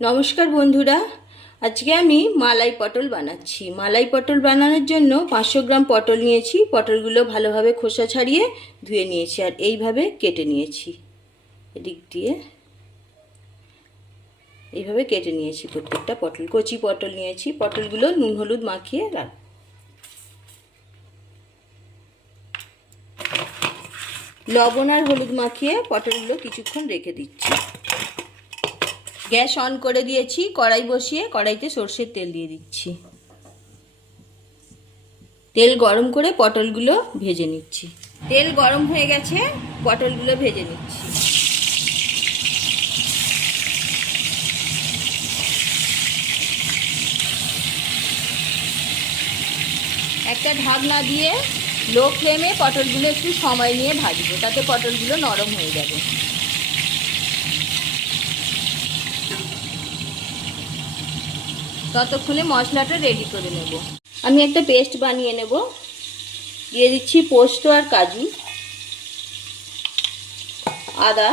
নমস্কার বন্ধুরা, আজকে আমি মালাই পটল বানাচ্ছি। মালাই পটল বানানোর জন্য 500 গ্রাম পটল নিয়েছি। পটলগুলো ভালোভাবে খোসা ছাড়িয়ে ধুয়ে নিয়েছি আর এইভাবে কেটে নিয়েছি। এদিক দিয়ে এইভাবে কেটে নিয়েছি প্রত্যেকটা পটল। কচি পটল নিয়েছি। পটলগুলো নুন হলুদ মাখিয়ে রাখ। লবণ আর হলুদ মাখিয়ে পটলগুলো কিছুক্ষণ রেখে দিচ্ছি। গ্যাস অন করে দিয়েছি, কড়াই বসিয়ে কড়াইতে সরষের তেল দিয়ে দিচ্ছি। তেল গরম করে পটলগুলো ভেজে নিচ্ছি। তেল গরম হয়ে গেছে, পটলগুলো ভেজে নিচ্ছি। একটা ঢাকনা দিয়ে লো ফ্লেমে পটলগুলো একটু সময় নিয়ে ভাজবো, তাতে পটলগুলো নরম হয়ে যাবে। ততক্ষণে মশলাটা রেডি করে নেব। আমি একটা পেস্ট বানিয়ে নেব। দিয়ে দিচ্ছি পোস্ত আর কাজু, আদা,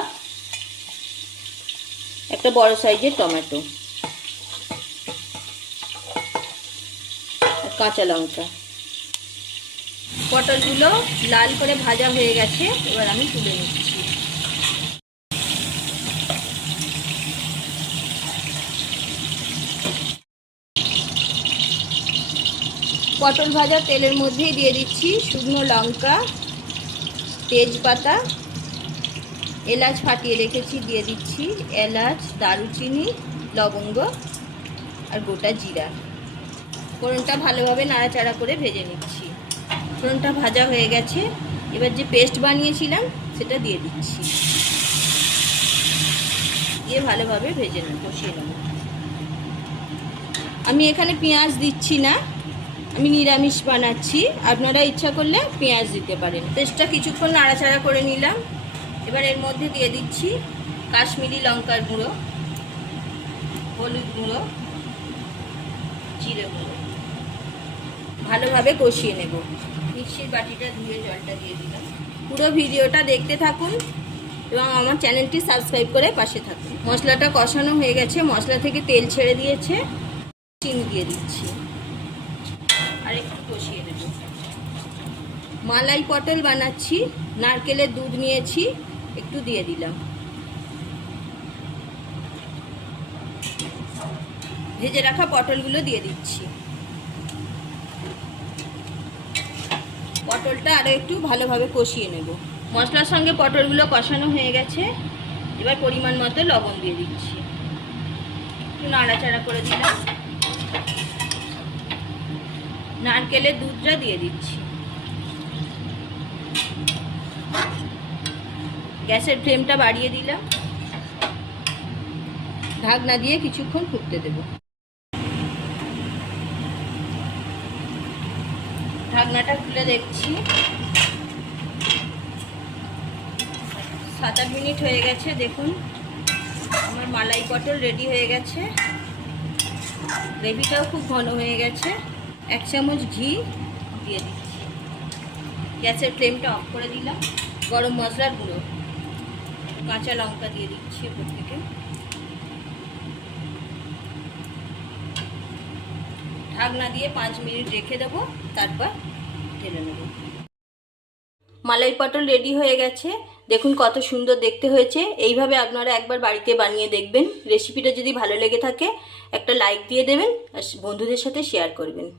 একটা বড় সাইজের টমেটো, আর কাঁচা লঙ্কা। পটলগুলো লাল করে ভাজা হয়ে গেছে, এবার আমি তুলে নিচ্ছি। পটল ভাজা তেলের মধ্যেই দিয়ে দিচ্ছি শুকনো লঙ্কা, তেজপাতা, এলাচ ফাটিয়ে রেখেছি দিয়ে দিচ্ছি। এলাচ, দারুচিনি, লবঙ্গ আর গোটা জিরা। ফোড়নটা ভালোভাবে নাড়াচাড়া করে ভেজে নিচ্ছি। ফোড়নটা ভাজা হয়ে গেছে, এবার যে পেস্ট বানিয়েছিলাম সেটা দিয়ে দিচ্ছি। দিয়ে ভালোভাবে ভেজে নেব, কষিয়ে নেব। আমি এখানে পেঁয়াজ দিচ্ছি না, আমি নিরামিষ বানাচ্ছি। আপনারা ইচ্ছা করলে পেঁয়াজ দিতে পারেন। পেস্টটা কিছুক্ষণ নাড়াচাড়া করে নিলাম। এবার এর মধ্যে দিয়ে দিচ্ছি কাশ্মীরি লঙ্কার গুঁড়ো, হলুদ গুঁড়ো, জিরে গুঁড়ো। ভালোভাবে কষিয়ে নেব। মিক্সির বাটিটা ধুয়ে জলটা দিয়ে দিলাম। পুরো ভিডিওটা দেখতে থাকুন এবং আমার চ্যানেলটি সাবস্ক্রাইব করে পাশে থাকুন। মশলাটা কষানো হয়ে গেছে, মশলা থেকে তেল ছেড়ে দিয়েছে। চিনি দিয়ে দিচ্ছি আর একটু কষিয়ে নেব। মালাই পটল বানাচ্ছি, নারকেলের দুধ নিয়েছি, একটু দিয়ে দিলাম। ভেজে রাখা পটলগুলো দিয়ে দিচ্ছি। পটলটা আরও একটু ভালোভাবে কষিয়ে নেব। মশলার সঙ্গে পটলগুলো কষানো হয়ে গেছে, এবার পরিমাণ মতো লবণ দিয়ে দিচ্ছি। একটু নাড়াচাড়া করে দিলাম। নারকেলের দুধটা দিয়ে দিচ্ছি। গ্যাসের ফ্লেমটা বাড়িয়ে দিলাম। ঢাকনা দিয়ে কিছুক্ষণ ফুটতে দেব। ঢাকনাটা খুলে দেখছি, 7-8 মিনিট হয়ে গেছে। দেখুন আমার মালাই পটল রেডি হয়ে গেছে। গ্রেভিটাও খুব ঘন হয়ে গেছে। 1 চামচ ঘি দিয়ে দিচ্ছি। গ্যাসের ফ্লেমটা অফ করে দিলাম। গরম মশলার গুঁড়ো, কাঁচা লঙ্কা দিয়ে দিচ্ছি ওপর থেকে। ঢাকনা দিয়ে 5 মিনিট রেখে দেবো, তারপর ঢেলে নেব। মালাই পটল রেডি হয়ে গেছে। দেখুন কত সুন্দর দেখতে হয়েছে। এইভাবে আপনারা একবার বাড়িতে বানিয়ে দেখবেন। রেসিপিটা যদি ভালো লেগে থাকে একটা লাইক দিয়ে দেবেন আর বন্ধুদের সাথে শেয়ার করবেন।